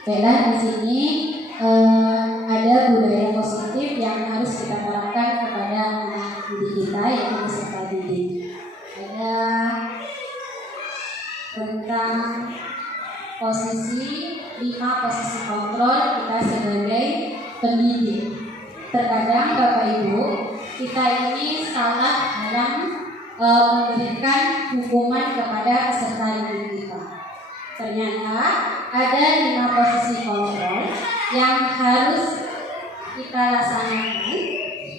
Baiklah, di sini ada budaya positif yang harus kita terapkan kepada anak didik kita, yaitu peserta didik. Ada tentang posisi 5 posisi kontrol kita sebagai pendidik. Terkadang Bapak Ibu, kita ini salah dalam memberikan hukuman kepada peserta didik kita. Ternyata ada 5 posisi kontrol yang harus kita laksanakan,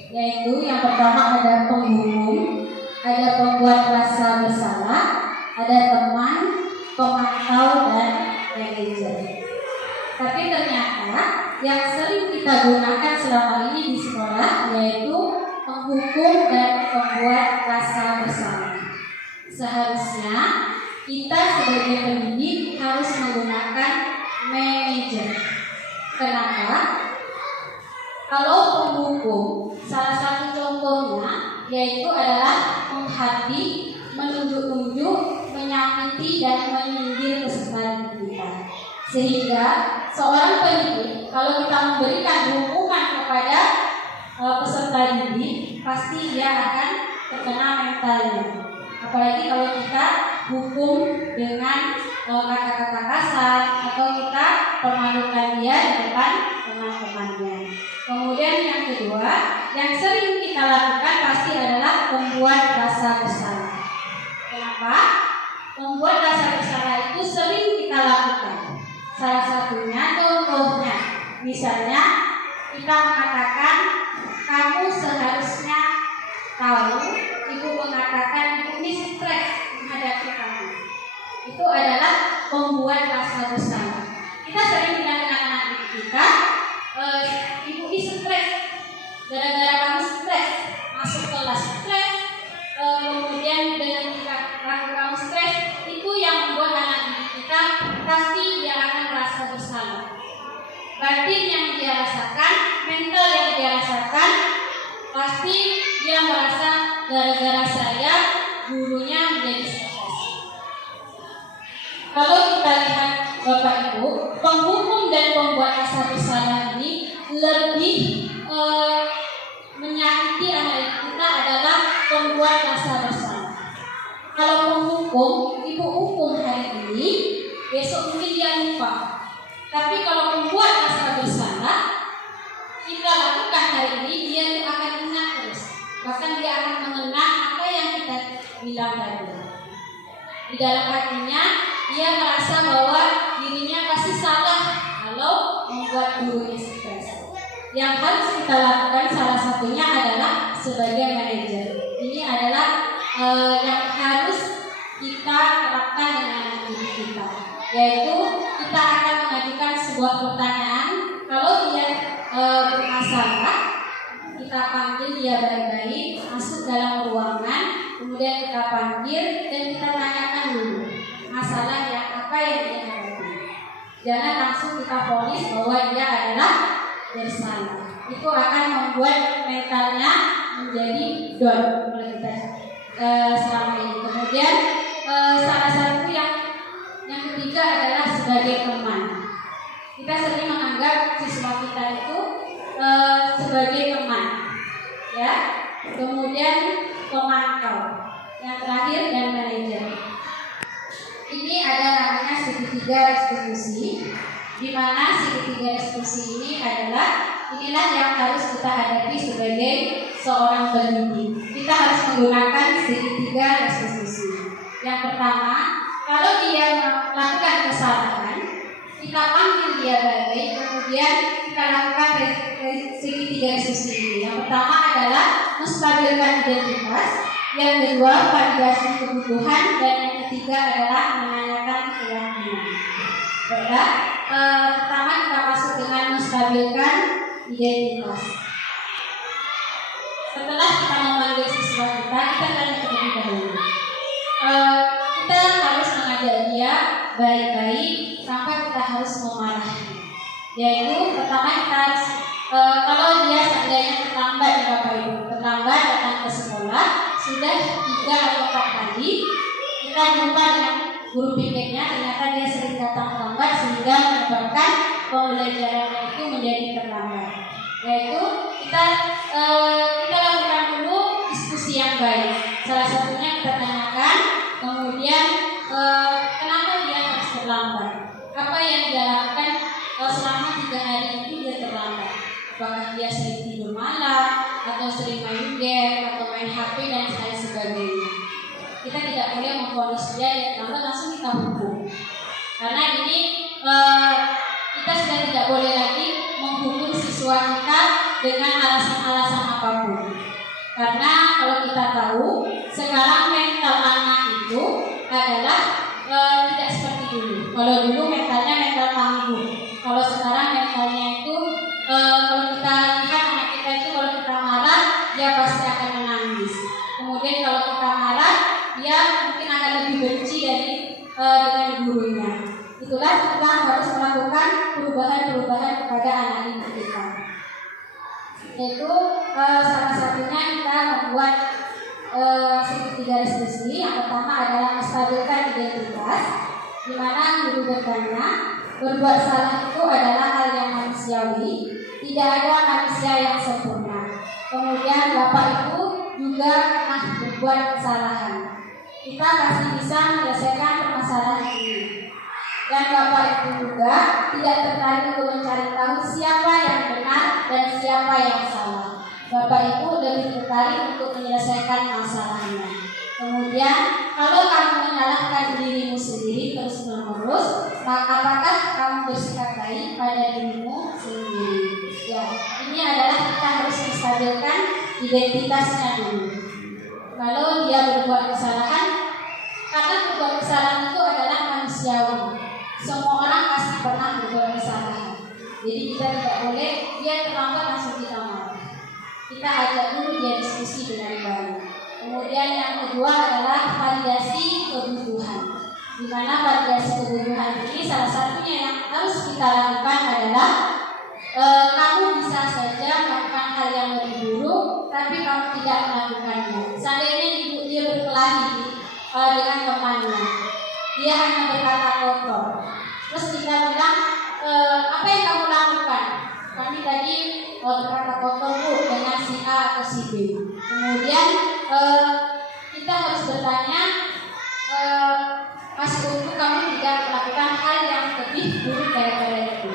yaitu yang pertama ada penghukum, ada pembuat rasa bersalah, ada teman, pemantau, dan manajer. Tapi ternyata yang sering kita gunakan selama ini di sekolah yaitu penghukum dan pembuat rasa bersalah. Seharusnya kita sebagai pendidik harus menggunakan manajer. Kenapa? Kalau penghukum, salah satu contohnya yaitu adalah menghati, menunjuk-nunjuk, menyakiti, dan menyindir peserta kita. Sehingga seorang pendidik kalau kita memberikan hukuman kepada peserta didik, pasti dia akan terkena mentalnya. Apalagi kalau kita hukum dengan kata-kata kasar atau kita permalukan dia di depan teman-temannya. Kemudian yang kedua, yang sering kita lakukan pasti adalah membuat rasa bersalah. Kenapa? Membuat rasa bersalah itu sering kita lakukan. Salah satunya contohnya, misalnya kita mengatakan kamu seharusnya tahu, ibu mengatakan ibu ini stres menghadapi kamu. Itu adalah membuat rasa bersalah. Kita sering bilang dengan anak kita, ibu ini stres, gara-gara kamu stres, masuk kelas stres, kemudian dengan kamu stres, itu yang membuat anak didik kita pasti dia akan merasa bersalah. Batin yang dia rasakan, mental yang dia rasakan, pasti dia merasa gara-gara saya gurunya menjadi stres. Kalau kita lihat Bapak Ibu, penghukum dan pembuat rasa bersalah ini lebih menyakiti anak kita adalah pembuat rasa bersalah. Kalau penghukum, ibu hukum hari ini, besok mungkin dia lupa. Tapi kalau membuat rasa bersalah, kita lakukan hari ini, dia akan ingat terus. Bahkan dia akan mengenang apa yang kita bilang tadi. Di dalam hatinya, dia merasa bahwa dirinya pasti salah kalau membuat gurunya stres. Yang harus kita lakukan salah satunya adalah sebagai manajer. Ini adalah yang harus kita terapkan dengan anak didik kita, yaitu kita akan mengajukan sebuah pertanyaan. Kalau dia bermasalah, kita panggil dia baik-baik, masuk dalam ruangan, kemudian kita panggil dan kita tanyakan dulu masalah yang apa yang dia hadapi. Jangan langsung kita vonis bahwa dia adalah bersalah. Itu akan membuat mentalnya menjadi down oleh kita selama ini. Kemudian salah satu yang ketiga adalah sebagai teman. Kita sering menganggap siswa kita itu sebagai teman, ya. Kemudian pemantau. Yang terakhir dan manajer. Ini ada namanya segitiga restitusi, di mana segitiga restitusi ini adalah inilah yang harus kita hadapi sebagai seorang pendidik. Kita harus menggunakan segitiga restitusi. Yang pertama, kalau dia melakukan kesalahan, kita panggil dia baik-baik, kemudian kita lakukan segitiga restitusi ini. Yang pertama adalah menstabilkan identitas, yang kedua validasi kebutuhan, dan yang ketiga adalah menanyakan keyakinan. Baiklah, pertama kita masuk dengan menstabilkan identitas. Setelah kita memanggil siswa kita tanya terlebih dahulu. Kita harus mengajak dia baik-baik sampai kita harus memarahi. Yaitu pertama kita harus kalau dia seandainya terlambat ya Bapak Ibu, terlambat datang ke sekolah sudah 3 atau 4 kali, kita jumpa dengan guru pikirnya ternyata dia sering datang lambat sehingga menyebabkan pembelajarannya itu menjadi terlambat. Yaitu kita lakukan dulu diskusi yang baik. Salah satunya kita tanyakan, kemudian kenapa dia harus terlambat? Apa yang dia lakukan selama 3 hari itu dia terlambat? Apakah dia sering tidur malam, atau sering main game, atau main HP dan lain sebagainya? Kita tidak boleh memvonis dia yang terlambat langsung kita hukum. Karena ini kita sudah tidak boleh lagi menghukum siswa kita dengan alasan-alasan apapun. Karena kalau kita tahu sekarang mental anak itu adalah tidak seperti dulu. Kalau dulu mentalnya mental tangguh. Kalau sekarang mentalnya itu kalau kita lihat anak kita itu kalau kita marah dia pasti akan menangis. Kemudian kalau kita marah dia mungkin akan lebih benci dengan gurunya. Itulah kita harus melakukan perubahan-perubahan kepada anak didik kita. Yaitu salah satunya kita membuat segitiga garis besi. Yang pertama adalah menstabilkan identitas, di mana guru bertanya, berbuat salah itu adalah hal yang manusiawi, tidak ada manusia yang sempurna. Kemudian Bapak itu juga pernah berbuat kesalahan. Kita pasti bisa menyelesaikan permasalahan ini. Dan Bapak itu juga tidak tertarik untuk mencari tahu siapa yang benar dan siapa yang salah. Bapak itu lebih tertarik untuk menyelesaikan masalahnya. Kemudian kalau kamu menyalahkan dirimu sendiri terus-menerus, maka apakah kamu bersikap baik pada dirimu sendiri? Ya, ini adalah kita harus menstabilkan identitasnya dulu. Kalau dia berbuat kesalahan, karena berbuat kesalahan itu adalah manusiawi. Semua orang pasti pernah berbuat kesalahan. Jadi kita tidak boleh dia terlambat langsung kita marah. Kita ajak dulu dia diskusi dengan baik. Kemudian yang kedua adalah validasi kebutuhan. Di mana validasi kebutuhan ini salah satunya yang harus kita lakukan adalah kamu bisa saja melakukan hal yang lebih buruk, tapi kamu tidak melakukannya. Seandainya dia berkelahi dengan temannya, dia hanya berkata kotor. Terus kita bilang, apa yang kamu lakukan? Kami tadi berkata kotor Bu dengan si A atau si B. Kemudian kita harus bertanya, masih untuk kamu tidak melakukan hal yang lebih buruk daripada itu.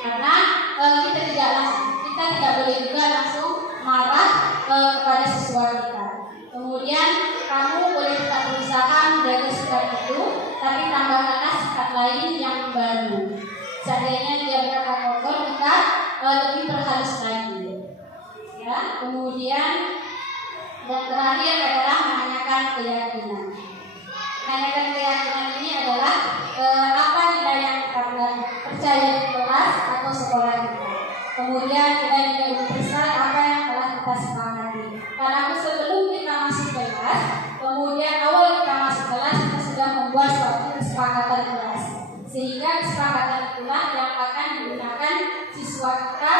Karena kita tidak boleh juga langsung marah kepada siswa kita. Kemudian kamu boleh tetap berusaha menjaga sikap itu, tapi tambahkanlah sikap lain yang baru. Seandainya dia berkata kotor, kita lebih berhalus lagi. Ya, kemudian yang terakhir adalah menanyakan keyakinan. Menanyakan keyakinan ini adalah apa nilai yang kita percaya di kelas atau sekolah kita. Kemudian nilai-nilai universal apa yang telah kita sepakati. Karena sebelum kita masuk kelas, kemudian awal kita masuk kelas kita sudah membuat suatu kesepakatan kelas. Sehingga kesepakatan itulah yang akan digunakan siswa kita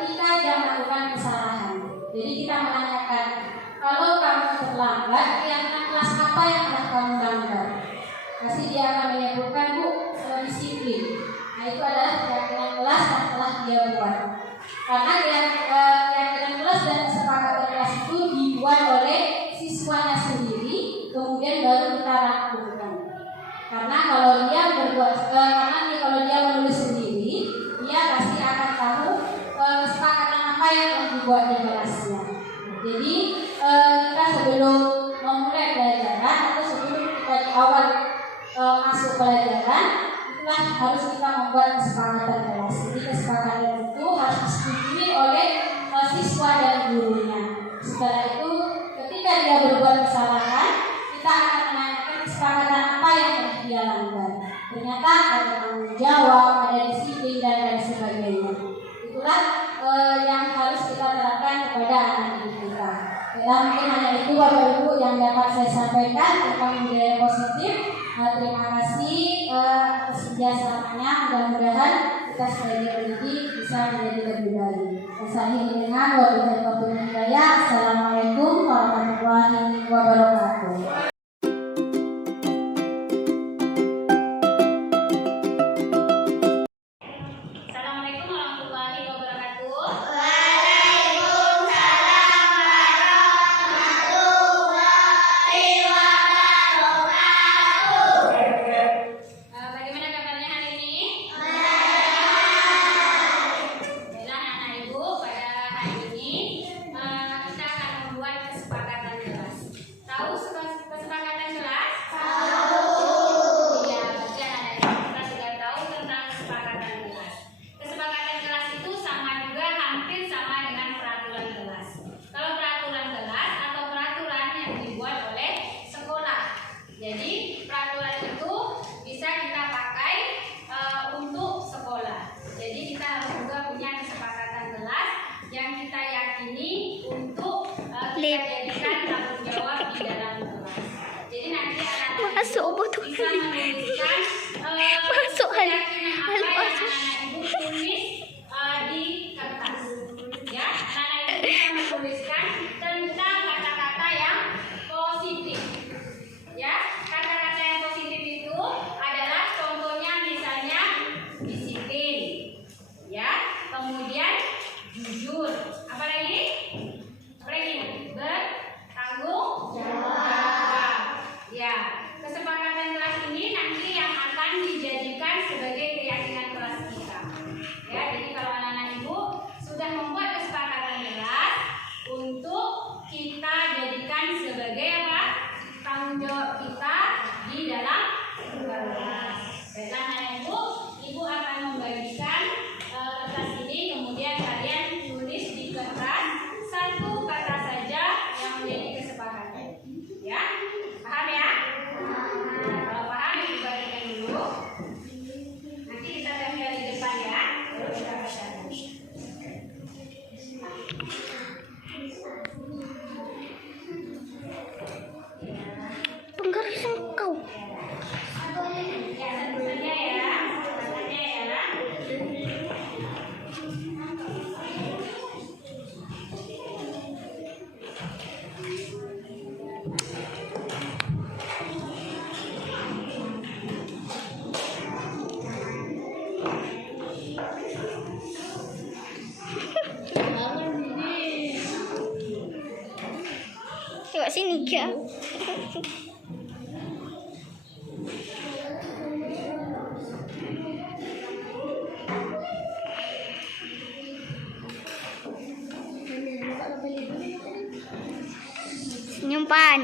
ketika dia melakukan kesalahan. Jadi kita menanyakan, kalau kamu terlambat, keyakinan kelas apa yang telah kamu langgar? Pasti dia akan menyebutkan Bu, disiplin. Nah itu adalah keyakinan kelas yang telah dia buat. Karena keyakinan kelas dan kesepakatan kelas itu dibuat oleh siswanya sendiri, kemudian baru kita rangkumkan. Karena kalau dia menulis sendiri, dia pasti akan tahu kesepakatan apa yang telah dibuat di kelasnya. Jadi kita sebelum memulai pelajaran atau sebelum kita di awal masuk pelajaran, itulah harus kita membuat kesepakatan kelas. Jadi kesepakatan itu harus disetujui oleh siswa dan gurunya. Setelah itu, ketika dia berbuat kesalahan, kita akan menanyakan kesepakatan apa yang telah dia langgar. Ternyata ada tanggung jawab, ada disiplin dan lain sebagainya. Itulah yang harus kita terapkan kepada anak didik kita. Ya, mungkin hanya itu Bapak Ibu yang dapat saya sampaikan tentang budaya positif. Terima kasih atas kerjasamanya. Mudah-mudahan kita sebagai pendidik bisa menjadi lebih baik. Saya dengan wabillahi taufiq wal hidayah. Assalamualaikum warahmatullahi wabarakatuh. masuk betul. bisa menuliskan Masuk hal anak-anak ibu tulis di kertas. Ya, anak-anak ibu bisa menuliskan tentang kata-kata yang positif. Ya, kata-kata yang positif itu adalah contohnya misalnya disiplin. Ya, kemudian jujur. Apa lagi? Bertanggung jawab. Ya, kesepakatan kelas ini nanti yang akan dijadikan sebagai keyakinan kelas kita. Ya, jadi kalau anak-anak ibu sudah membuat kesepakatan kelas untuk kita jadikan sebagai apa? Tanggung jawab kita di dalam kelas. Baiklah anak-anak ibu akan membagikan kertas ini, kemudian kalian tulis di kertas satu kata saja yang menjadi kesepakatan. Ya, paham ya? Kalau paham dibagikan dulu. Nanti kita tempel di depan ya. Baru kita bacakan. Penggaris engkau. Ya, satu saja ya. Satu saja ya. Coba sini kak. Nyimpan.